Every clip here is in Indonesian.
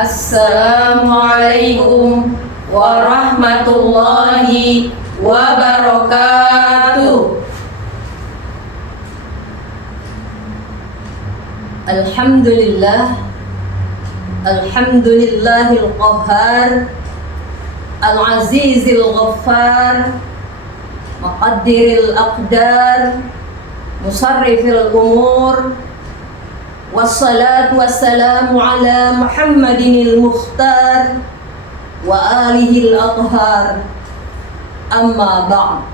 Assalamualaikum warahmatullahi wabarakatuh. Alhamdulillah, alhamdulillahil qahhar, al-azizil ghaffar, muqaddiril aqdar, musarrifil umur, wassalatu wassalamu ala Muhammadinil mukhtar wa alihil athhar, amma ba'd.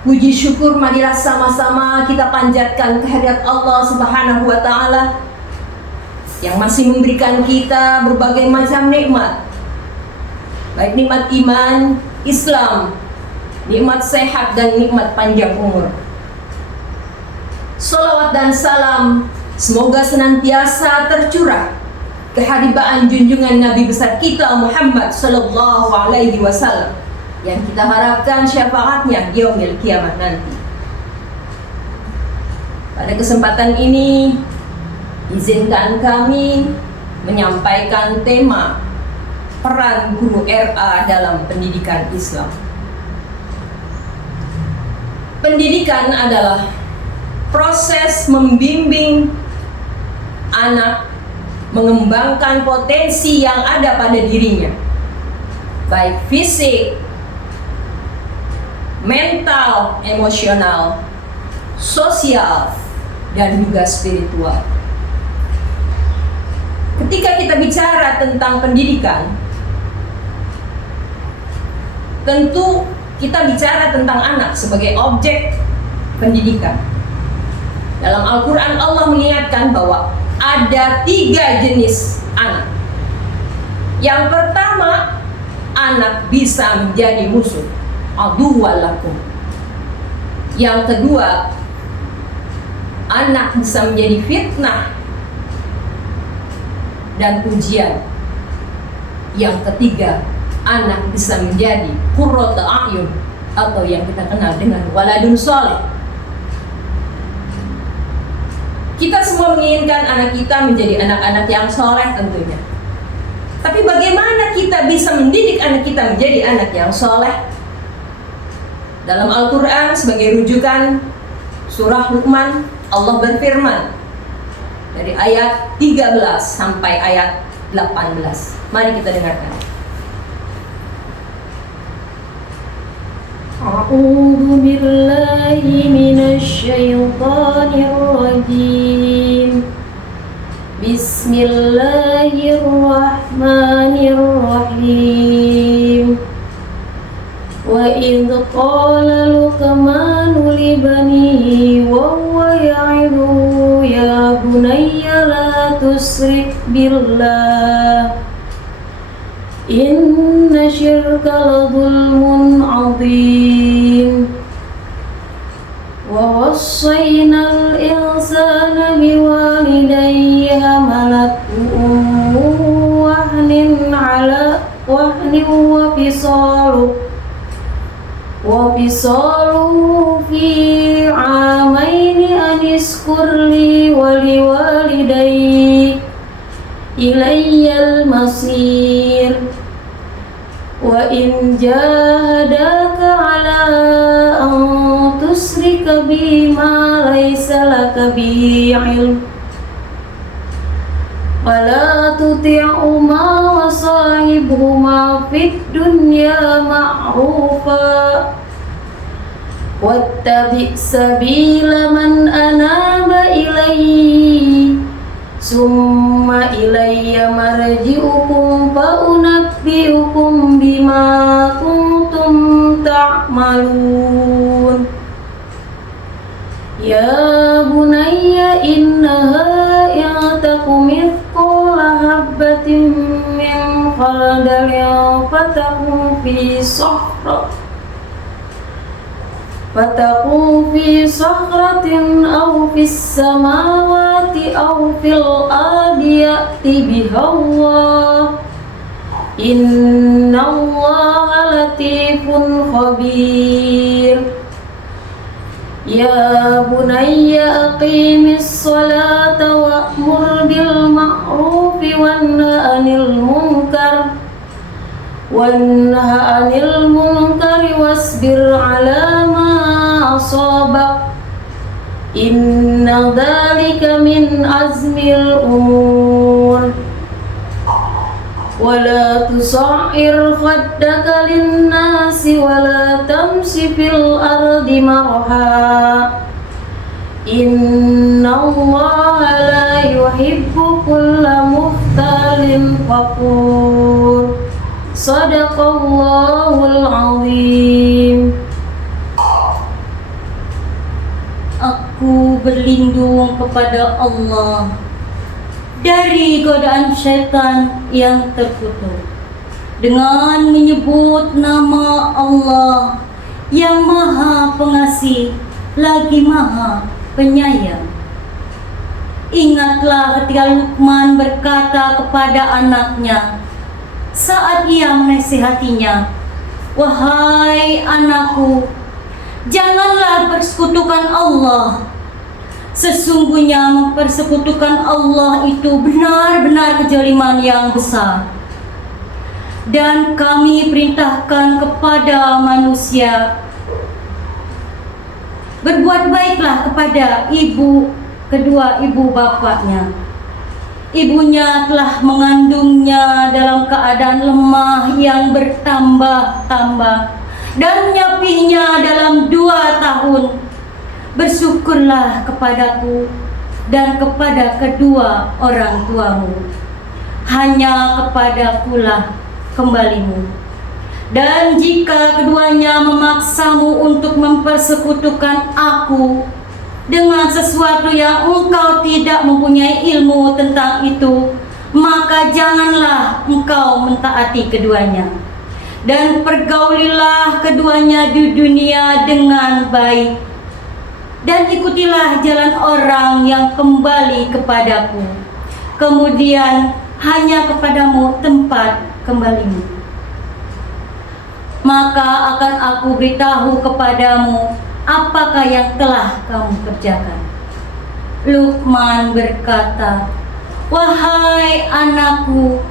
Puji syukur marilah sama-sama kita panjatkan kehadirat Allah Subhanahu wa Ta'ala yang masih memberikan kita berbagai macam nikmat, baik nikmat iman, Islam, nikmat sehat, dan nikmat panjang umur. Salawat dan salam semoga senantiasa tercurah keharibaan junjungan Nabi besar kita Muhammad sallallahu alaihi wasallam yang kita harapkan syafaatnya yaumil kiamat nanti. Pada kesempatan ini izinkan kami menyampaikan tema peran guru RA dalam pendidikan Islam. Pendidikan adalah proses membimbing anak mengembangkan potensi yang ada pada dirinya, baik fisik, mental, emosional, sosial, dan juga spiritual. Ketika kita bicara tentang pendidikan, tentu kita bicara tentang anak sebagai objek pendidikan. Dalam Al-Quran Allah mengingatkan bahwa ada 3 jenis anak. Yang pertama, anak bisa menjadi musuh, aduwwalakum. Yang kedua, anak bisa menjadi fitnah dan ujian. Yang ketiga, anak bisa menjadi qurratu a'yun atau yang kita kenal dengan waladun sholeh. Kita semua menginginkan anak kita menjadi anak-anak yang soleh tentunya. Tapi bagaimana kita bisa mendidik anak kita menjadi anak yang soleh? Dalam Al-Quran sebagai rujukan surah Luqman, Allah berfirman dari ayat 13 sampai ayat 18. Mari kita dengarkan. A'udzu billahi minasy syaithanir rajim. Bismillahirrahmanirrahim. Wa idz qala Luqmanu li banihi wa huwa ya'iduhu ya bunayya la tusyrik billah inna syirka la zulmun azim. Wa wassaynal insana biwalidayhi hamalathu ummuhu wahnin ala wahnin wa fisaluhu fi amaini an ishkur li wa liwalidayhi ilayyal masir. Wa in jahadaka ala an tusrika bima laysa laka bihi ilm fala tuti'huma wa sahibhuma fid dunya ma'rufa wattabi' sabila man anaba ilayhi summa ilayya marji'ukum fa unabbi'ukum bima kuntum ta'malun. Ya bunayya innaha ya'taku mithqala habbatin min khardalin fatakun fi sakhratin aw fis samawati aw fil ardi ya'ti biha Allah innallaha latifun khabir. Ya bunayya aqimis salata wa'mur وانه عن المنكر واصبر على ما أصابك إن ذلك من عزم الأمور ولا تصعر خدك للناس ولا تمش في الأرض مرحا إن الله لا يحب كل مختال فخور صدق الله العظيم. Aku berlindung kepada Allah dari godaan syaitan yang terkutuk dengan menyebut nama Allah yang Maha Pengasih lagi Maha Penyayang. Ingatlah ketika Luqman berkata kepada anaknya saat ia menasihatinya, "Wahai anakku, janganlah persekutukan Allah. Sesungguhnya mempersekutukan Allah itu benar-benar kezaliman yang besar. Dan kami perintahkan kepada manusia, berbuat baiklah kepada kedua ibu bapaknya. Ibunya telah mengandungnya dalam keadaan lemah yang bertambah-tambah dan menyapihnya dalam 2 tahun. Bersyukurlah kepadaku dan kepada kedua orang tuamu. Hanya kepadakulah kembalimu. Dan jika keduanya memaksamu untuk mempersekutukan aku dengan sesuatu yang engkau tidak mempunyai ilmu tentang itu, maka janganlah engkau mentaati keduanya. Dan pergaulilah keduanya di dunia dengan baik. Dan ikutilah jalan orang yang kembali kepadaku. Kemudian hanya kepadamu tempat kembalimu. Maka akan aku beritahu kepadamu apakah yang telah kamu kerjakan." Luqman berkata, "Wahai anakku,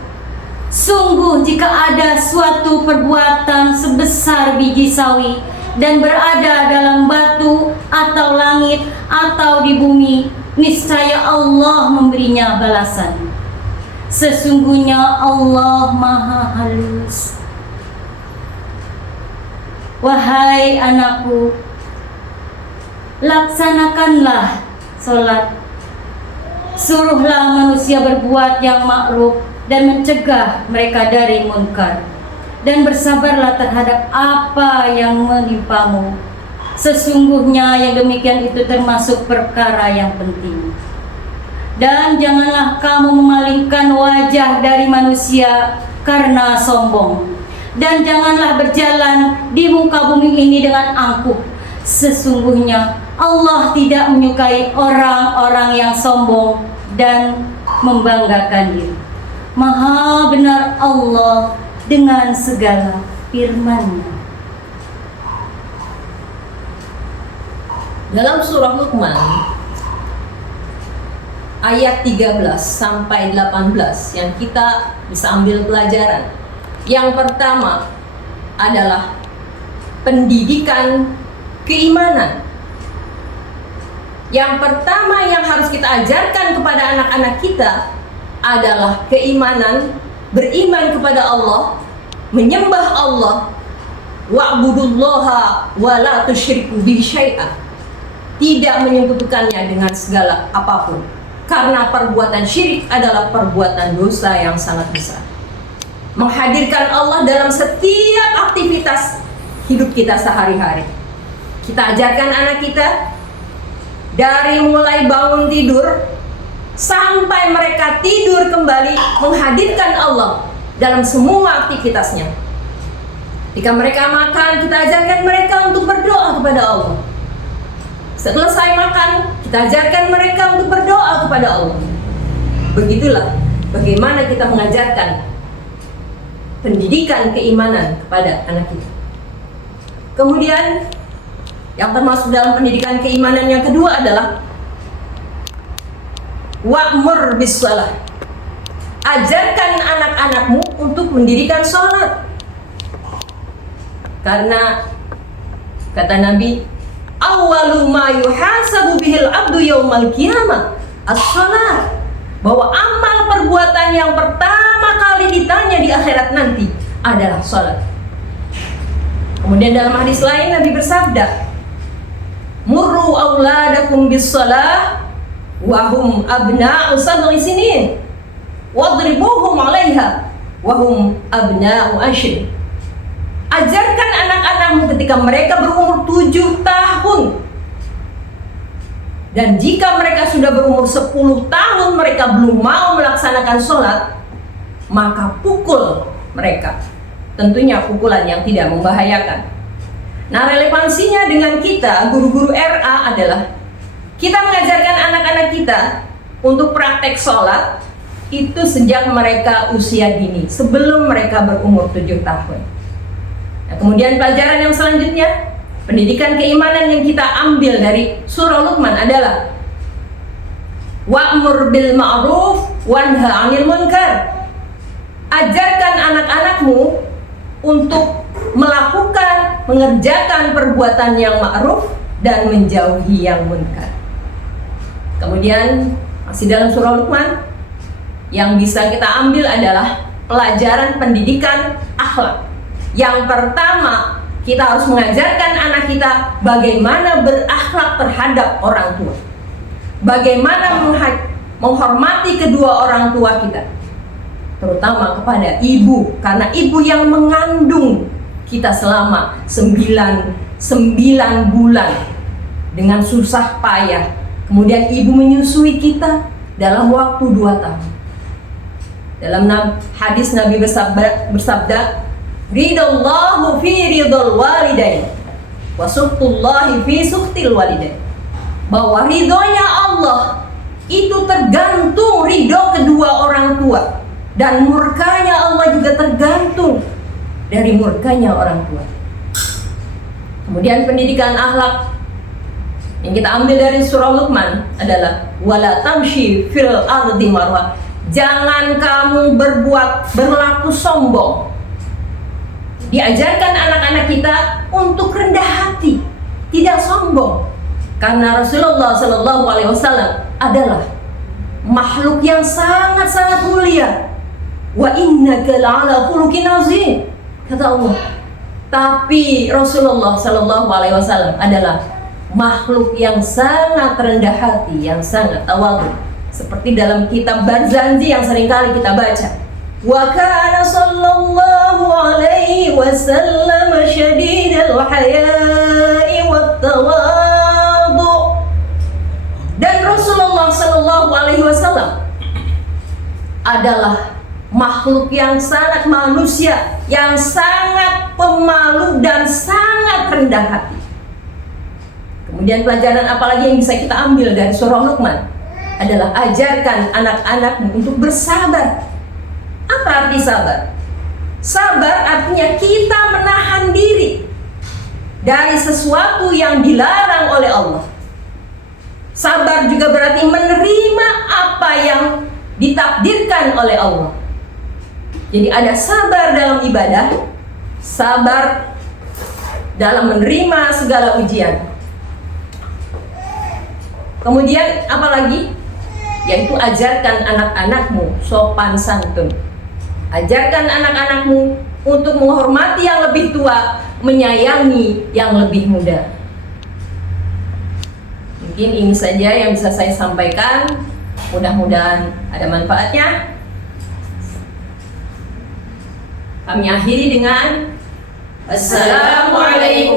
sungguh jika ada suatu perbuatan sebesar biji sawi dan berada dalam batu atau langit atau di bumi, niscaya Allah memberinya balasan. Sesungguhnya Allah Maha Halus. Wahai anakku, laksanakanlah sholat, suruhlah manusia berbuat yang ma'ruf dan mencegah mereka dari munkar, dan bersabarlah terhadap apa yang menimpamu. Sesungguhnya yang demikian itu termasuk perkara yang penting. Dan janganlah kamu memalingkan wajah dari manusia karena sombong. Dan janganlah berjalan di muka bumi ini dengan angkuh. Sesungguhnya Allah tidak menyukai orang-orang yang sombong dan membanggakan diri. Maha benar Allah dengan segala firman-Nya." Dalam surah Luqman ayat 13 sampai 18 yang kita bisa ambil pelajaran. Yang pertama adalah pendidikan keimanan. Yang pertama yang harus kita ajarkan kepada anak-anak kita adalah keimanan, beriman kepada Allah, menyembah Allah, wa'budullaha wa la tusyriku bihi syai'a, tidak menyekutukannya dengan segala apapun, karena perbuatan syirik adalah perbuatan dosa yang sangat besar. Menghadirkan Allah dalam setiap aktivitas hidup kita sehari-hari. Kita ajarkan anak kita dari mulai bangun tidur sampai mereka tidur kembali, menghadirkan Allah dalam semua aktivitasnya. Jika mereka makan, kita ajarkan mereka untuk berdoa kepada Allah. Selesai makan, kita ajarkan mereka untuk berdoa kepada Allah. Begitulah bagaimana kita mengajarkan pendidikan keimanan kepada anak kita. Kemudian yang termasuk dalam pendidikan keimanan yang kedua adalah wa'mur bis shalah. ajarkan anak-anakmu untuk mendirikan sholat. Karena kata Nabi, awwalu ma yuhasabu bihil abdu yaumal qiyamah as-sholat. Bahwa amal perbuatan yang pertama kali ditanya di akhirat nanti adalah sholat. Kemudian dalam hadis lain Nabi bersabda, murru auladakum bis-shalah wa hum abna'u sab'i sinin wadribuhum 'alaiha wa hum abna'u ashr. Ajarkan anak-anakmu ketika mereka berumur 7 tahun. Dan jika mereka sudah berumur 10 tahun mereka belum mau melaksanakan sholat, maka pukul mereka. Tentunya pukulan yang tidak membahayakan. Nah, relevansinya dengan kita, guru-guru RA adalah kita mengajarkan anak-anak kita untuk praktek sholat itu sejak mereka usia dini, sebelum mereka berumur 7 tahun. Nah, kemudian pelajaran yang selanjutnya, pendidikan keimanan yang kita ambil dari surah Luqman adalah wa'mur bil ma'ruf wanha 'anil munkar. Ajarkan anak-anakmu untuk melakukan, mengerjakan perbuatan yang ma'ruf dan menjauhi yang munkar. Kemudian masih dalam surah Luqman, yang bisa kita ambil adalah pelajaran pendidikan akhlak. Yang pertama, kita harus mengajarkan anak kita bagaimana berakhlak terhadap orang tua. Bagaimana menghormati kedua orang tua kita, terutama kepada ibu, karena ibu yang mengandung kita selama 9 bulan dengan susah payah. Kemudian ibu menyusui kita dalam waktu 2 tahun. Dalam hadis Nabi bersabda, ridallahu fi ridal walidain wa sukhtullahi fi sukhtil walidain. Bahwa ridhonya Allah itu tergantung ridho kedua orang tua, dan murkanya Allah juga tergantung dari murkanya orang tua. Kemudian pendidikan akhlak yang kita ambil dari surah Luqman adalah wala tamshi fil ardi marwa. Jangan kamu berlaku sombong. Diajarkan anak-anak kita untuk rendah hati, tidak sombong. Karena Rasulullah SAW adalah makhluk yang sangat-sangat mulia. Wa innaka la'ala khuluqin azim, kata Allah. Tapi Rasulullah SAW adalah makhluk yang sangat rendah hati, yang sangat tawadhu. Seperti dalam kitab Barzanji yang seringkali kita baca. Wa kana sallallahu alaihi wasallam syadidal haya'i wat tawadhu. Dan Rasulullah sallallahu alaihi wasallam adalah makhluk yang sangat manusia, yang sangat pemalu dan sangat rendah hati. Kemudian pelajaran apa lagi yang bisa kita ambil dari surah Luqman adalah ajarkan anak-anakmu untuk bersabar. Apa arti sabar? Sabar artinya kita menahan diri dari sesuatu yang dilarang oleh Allah. Sabar juga berarti menerima apa yang ditakdirkan oleh Allah. Jadi ada sabar dalam ibadah, sabar dalam menerima segala ujian. Kemudian apa lagi? Yaitu ajarkan anak-anakmu sopan santun. Ajarkan anak-anakmu untuk menghormati yang lebih tua, menyayangi yang lebih muda. Mungkin ini saja yang bisa saya sampaikan. Mudah-mudahan ada manfaatnya. Kami akhiri dengan Assalamualaikum